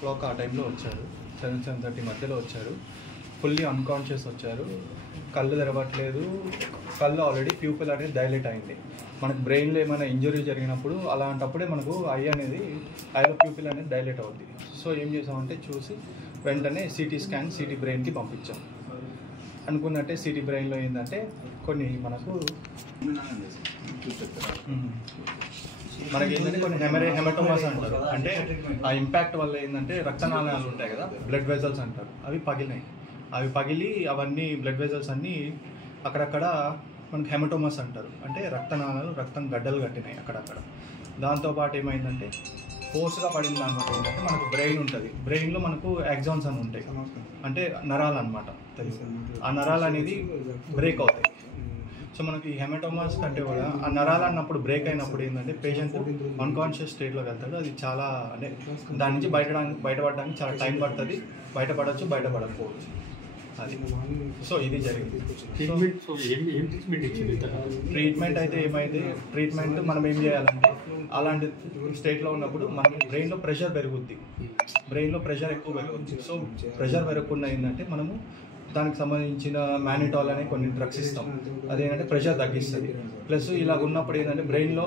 Clock ఆ టైంలో వచ్చారు. 7-7:30 మధ్యలో వచ్చారు. ఫుల్లీ అన్కాన్షియస్ వచ్చారు. కళ్ళు తెరవట్లేదు. కళ్ళు ఆల్రెడీ ప్యూపిల్ అనేది డైలేట్ అయింది. మనకు బ్రెయిన్లో ఏమైనా ఇంజరీ జరిగినప్పుడు అలాంటప్పుడే మనకు ఐలో ప్యూపిల్ అనేది డైలేట్ అవుద్ది. సో ఏం చేసామంటే చూసి వెంటనే సిటీ బ్రెయిన్కి పంపించాం. అనుకున్నట్టే సిటీ బ్రెయిన్లో ఏంటంటే కొన్ని మనకు ఏంటంటే కొన్ని హెమటోమాస్ అంటారు. అంటే ఆ ఇంపాక్ట్ వల్ల ఏంటంటే రక్తనాళాలు ఉంటాయి కదా, బ్లడ్ వెజల్స్ అంటారు, అవి పగిలినాయి. అవి పగిలి అవన్నీ బ్లడ్ వెజల్స్ అన్నీ అక్కడక్కడ మనకు హెమటోమాస్ అంటారు. అంటే రక్తనాళాలు రక్తం గడ్డలు కట్టినాయి అక్కడక్కడ. దాంతోపాటు ఏమైందంటే ఫోర్స్గా పడిన దాంట్లో ఏంటంటే మనకు బ్రెయిన్ ఉంటుంది. బ్రెయిన్లో మనకు యాక్సాన్స్ అని ఉంటాయి, అంటే నరాలు అనమాట. తెలుసు, ఆ నరాలు అనేది బ్రేక్ అవుతాయి. సో మనకి ఈ హెమటోమాస్ కంటే కూడా ఆ నరాలు అన్నప్పుడు బ్రేక్ అయినప్పుడు ఏంటంటే పేషెంట్ అన్కాన్షియస్ స్టేట్లోకి వెళ్తాడు. అది చాలా అంటే దాని నుంచి బయటపడడానికి చాలా టైం పడుతుంది. బయటపడవచ్చు, బయటపడకపోవచ్చు. అది సో ఇది జరిగింది. ట్రీట్మెంట్ అయితే ట్రీట్మెంట్ మనం ఏం చేయాలంటే అలాంటి స్టేట్లో ఉన్నప్పుడు మనం బ్రెయిన్లో ప్రెషర్ పెరుగుద్ది. బ్రెయిన్లో ప్రెషర్ ఎక్కువ పెరుగుద్ది. సో ప్రెషర్ పెరగకుండా ఏంటంటే మనము దానికి సంబంధించిన మానిటాల్ అనే కొన్ని డ్రగ్స్ ఇస్తాం. అదేంటంటే ప్రెషర్ తగ్గిస్తుంది. ప్లస్ ఇలాగ ఉన్నప్పుడు ఏంటంటే బ్రెయిన్లో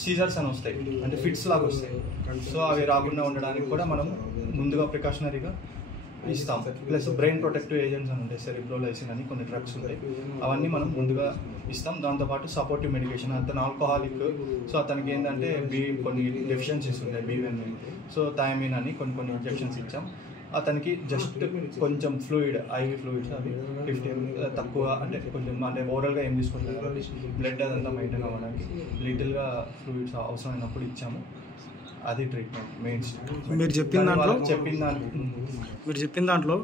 సీజర్స్ అని వస్తాయి, అంటే ఫిట్స్ లాగా వస్తాయి. సో అవి రాకుండా ఉండడానికి కూడా మనం ముందుగా ప్రికాషనరీగా ఇస్తాం. ప్లస్ బ్రెయిన్ ప్రొటెక్టివ్ ఏజెంట్స్ అని ఉంటాయి, సెరిబ్రోలైసిన్ అని కొన్ని డ్రగ్స్ ఉంటాయి, అవన్నీ మనం ముందుగా ఇస్తాం. దాంతోపాటు సపోర్టివ్ మెడికేషన్. అతను ఆల్కహాలిక్, సో అతనికి ఏంటంటే కొన్ని డెఫిషియన్సీస్ ఉంటాయి, B1, సో థైమిన్ అని కొన్ని ఇంజెక్షన్స్ ఇచ్చాం. అతనికి జస్ట్ కొంచెం ఫ్లూయిడ్, IV ఫ్లూయిడ్స్ అవి 50 తక్కువ, అంటే కొంచెం అంటే ఓవరాల్గా ఏం తీసుకుంటారు, బ్లడ్ అదంతా మెయింటైన్ అవ్వడానికి లిటిల్గా ఫ్లూయిడ్స్ అవసరమైనప్పుడు ఇచ్చాము. అది ట్రీట్మెంట్ మెయిన్స్. మీరు చెప్పిన దాంట్లో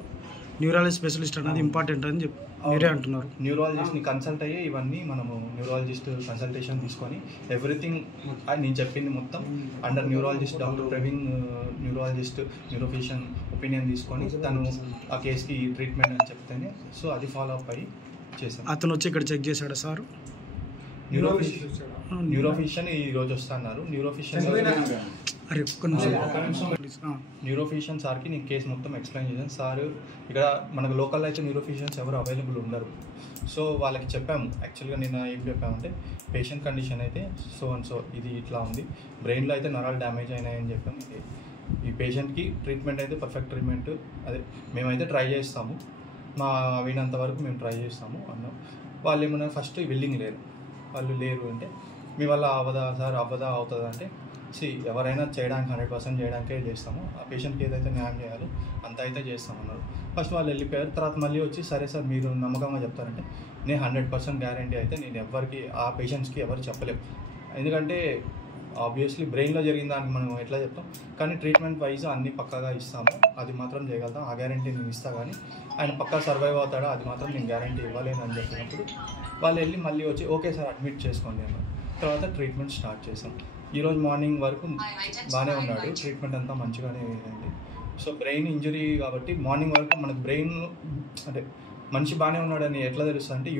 న్యూరాలజీ స్పెషలిస్ట్ అనేది ఇంపార్టెంట్ అని మీరే అంటున్నారు. న్యూరాలజిస్ట్ని కన్సల్ట్ అయ్యి ఇవన్నీ మనము న్యూరాలజిస్ట్ కన్సల్టేషన్ తీసుకొని ఎవ్రీథింగ్ నేను చెప్పింది మొత్తం under neurologist doctor Praveen, neurophysician opinion తీసుకొని తను ఆ కేసుకి ట్రీట్మెంట్ అని చెప్తేనే సో అది ఫాలో అప్ అయ్యి చేశాను. అతను వచ్చి ఇక్కడ చెక్ చేశాడా సార్? న్యూరోఫిషియన్ ఈరోజు వస్తున్నారు. న్యూరోఫిషియన్ సార్కి నేను కేసు మొత్తం ఎక్స్ప్లెయిన్ చేశాను. సార్ ఇక్కడ మనకు లోకల్లో అయితే న్యూరోఫిషియన్స్ ఎవరు అవైలబుల్ ఉండరు. సో వాళ్ళకి చెప్పాము. యాక్చువల్గా నేను ఏం చెప్పామంటే పేషెంట్ కండిషన్ అయితే సో ఇది ఇట్లా ఉంది, బ్రెయిన్లో అయితే నరాలు డ్యామేజ్ అయినాయని చెప్పాము. ఈ పేషెంట్కి ట్రీట్మెంట్ అయితే పర్ఫెక్ట్ ట్రీట్మెంట్ మేమైతే ట్రై చేస్తాము, మా వీనంత వరకు మేము ట్రై చేస్తాము అన్నాం. వాళ్ళు ఏమన్నా ఫస్ట్ వాళ్ళు లేరు అంటే మీ వల్ల అవ్వదా సార్, అవుతుందా అంటే ఎవరైనా చేయడానికి 100% చేయడానికే చేస్తాము, ఆ పేషెంట్కి ఏదైతే న్యాయం చేయాలో అంత అయితే చేస్తామన్నారు. ఫస్ట్ వాళ్ళు వెళ్ళిపోయారు. తర్వాత మళ్ళీ వచ్చి సరే సార్ మీరు నమ్మకంగా చెప్తారంటే నేను 100% గ్యారంటీ అయితే నేను ఎవరికి ఆ పేషెంట్స్కి ఎవరు చెప్పలేము. ఎందుకంటే ఆబ్వియస్లీ బ్రెయిన్లో జరిగిన దానికి మనం ఎట్లా చెప్తాం, కానీ ట్రీట్మెంట్ వైజ్ అన్నీ పక్కాగా ఇస్తాము, అది మాత్రం చేయగలుగుతాం. ఆ గ్యారంటీ నేను ఇస్తా, కానీ ఆయన పక్కా సర్వైవ్ అవుతాడా అది మాత్రం నేను గ్యారంటీ ఇవ్వలేను అని చెప్పినప్పుడు వాళ్ళు వెళ్ళి మళ్ళీ వచ్చి ఓకే సార్ అడ్మిట్ చేసుకోండి అన్నారు. తర్వాత ట్రీట్మెంట్ స్టార్ట్ చేసాం. ఈరోజు మార్నింగ్ వరకు బాగానే ఉన్నాడు, ట్రీట్మెంట్ అంతా మంచిగానే అయింది. సో బ్రెయిన్ ఇంజరీ కాబట్టి మార్నింగ్ వరకు మనకు బ్రెయిన్ అంటే మనిషి బాగానే ఉన్నాడని ఎట్లా తెలుస్తుంది అంటే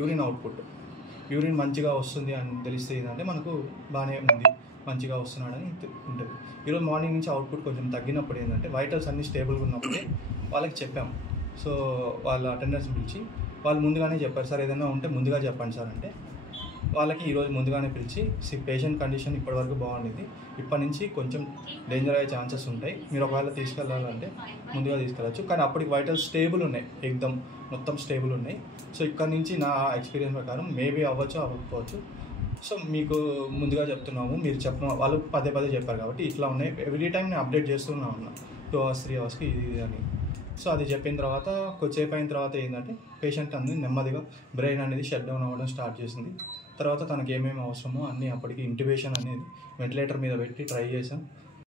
యూరిన్ మంచిగా వస్తుంది అని తెలిస్తే ఏంటంటే మనకు బాగానే ఉంది, మంచిగా వస్తున్నాడని ఉంటుంది. ఈరోజు మార్నింగ్ నుంచి అవుట్పుట్ కొంచెం తగ్గినప్పుడు ఏంటంటే వైటల్స్ అన్నీ స్టేబుల్గా ఉన్నప్పుడే వాళ్ళకి చెప్పాము. సో వాళ్ళ అటెండర్స్ పిలిచి వాళ్ళు ముందుగానే చెప్పారు, సార్ ఏదైనా ఉంటే ముందుగా చెప్పండి సార్ అంటే వాళ్ళకి ఈరోజు ముందుగానే పిలిచి పేషెంట్ కండిషన్ ఇప్పటివరకు బాగుండేది, ఇప్పటి నుంచి కొంచెం డేంజర్ అయ్యే ఛాన్సెస్ ఉంటాయి, మీరు ఒకవేళ తీసుకెళ్ళాలంటే ముందుగా తీసుకెళ్ళచ్చు, కానీ అప్పటికి వైటల్స్ స్టేబుల్ ఉన్నాయి, మొత్తం స్టేబుల్ ఉన్నాయి. సో ఇక్కడ నుంచి నా ఎక్స్పీరియన్స్ ప్రకారం మేబీ అవ్వచ్చు, అవ్వకపోవచ్చు. సో మీకు ముందుగా చెప్తున్నాము, మీరు వాళ్ళు పదే చెప్పారు కాబట్టి ఇట్లా ఉన్నాయి. ఎవ్రీ టైం నేను అప్డేట్ చేస్తూనే ఉన్నా 2 hours 3 hours ఇది అని. సో అది చెప్పిన తర్వాత కొద్దిసేపు అయిన తర్వాత ఏంటంటే పేషెంట్ అనేది నెమ్మదిగా బ్రెయిన్ అనేది షట్ డౌన్ అవ్వడం స్టార్ట్ చేసింది. తర్వాత తనకి ఏమేమి అవసరమో అన్నీ అప్పటికి ఇంటిబేషన్ అనేది వెంటిలేటర్ మీద పెట్టి ట్రై చేసాం.